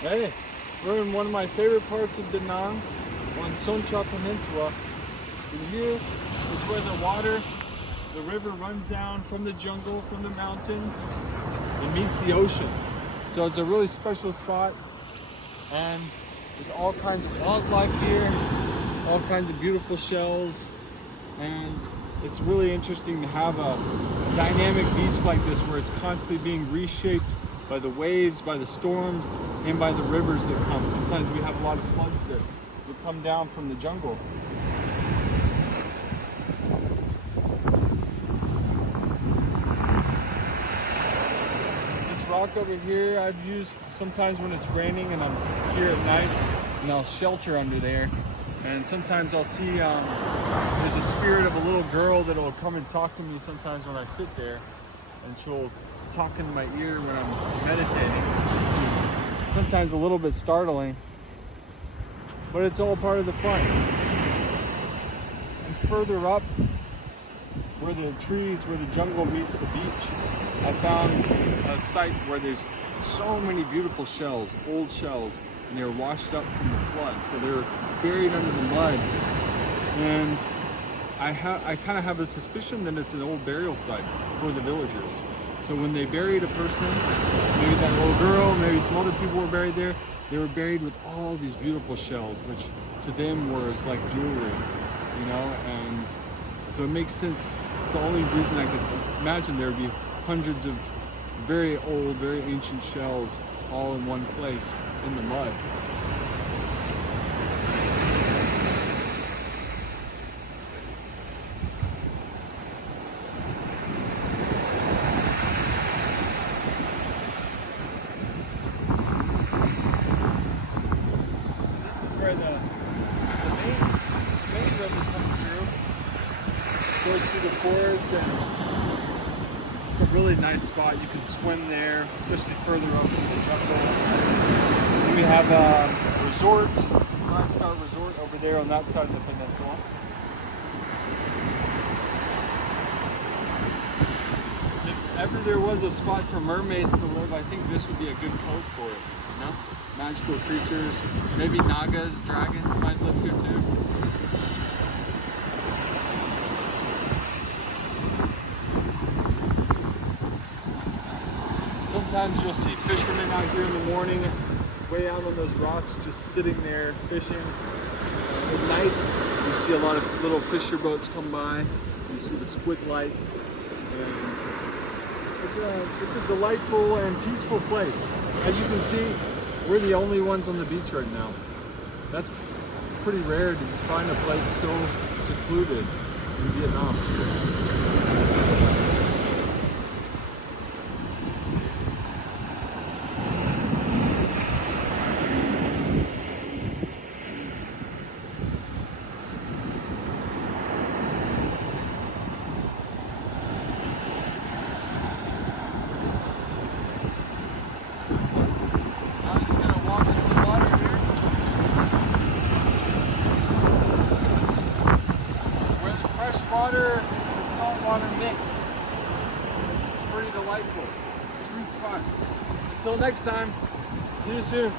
Hey, we're in one of my favorite parts of Da Nang on Tra Peninsula. And here is where the river runs down from the jungle, from the mountains, and meets the ocean. So it's a really special spot, and there's all kinds of wildlife here, all kinds of beautiful shells, and it's really interesting to have a dynamic beach like this where it's constantly being reshaped by the waves, by the storms, and by the rivers that come. Sometimes we have a lot of floods that come down from the jungle. This rock over here I've used sometimes when it's raining and I'm here at night, and I'll shelter under there. And sometimes I'll see there's a spirit of a little girl that'll come and talk to me sometimes when I sit there, and she'll talk into my ear when I'm meditating, which is sometimes a little bit startling, but it's all part of the fun. And further up, where the trees, where the jungle meets the beach, I found a site where there's so many beautiful shells, old shells, and they're washed up from the flood, so they're buried under the mud. And I kind of have a suspicion that it's an old burial site for the villagers. So when they buried a person, maybe that little girl, maybe some other people were buried there, they were buried with all these beautiful shells, which to them was like jewelry, you know? And so it makes sense. It's the only reason I could imagine there would be hundreds of very old, very ancient shells all in one place in the mud. Where the main river comes through, goes through the forest, and it's a really nice spot. You can swim there, especially further up in the jungle. And we have a resort, 5-star resort over there on that side of the peninsula. If ever there was a spot for mermaids to live, I think this would be a good cove for it, you know? Magical creatures, maybe nagas, dragons might live here too. Sometimes you'll see fishermen out here in the morning, way out on those rocks, just sitting there fishing. At night, you see a lot of little fisher boats come by. You see the squid lights. And it's a delightful and peaceful place. As you can see, we're the only ones on the beach right now. That's pretty rare to find a place so secluded in Vietnam. Water and salt water mix. It's pretty delightful. Sweet spot. Until next time, see you soon.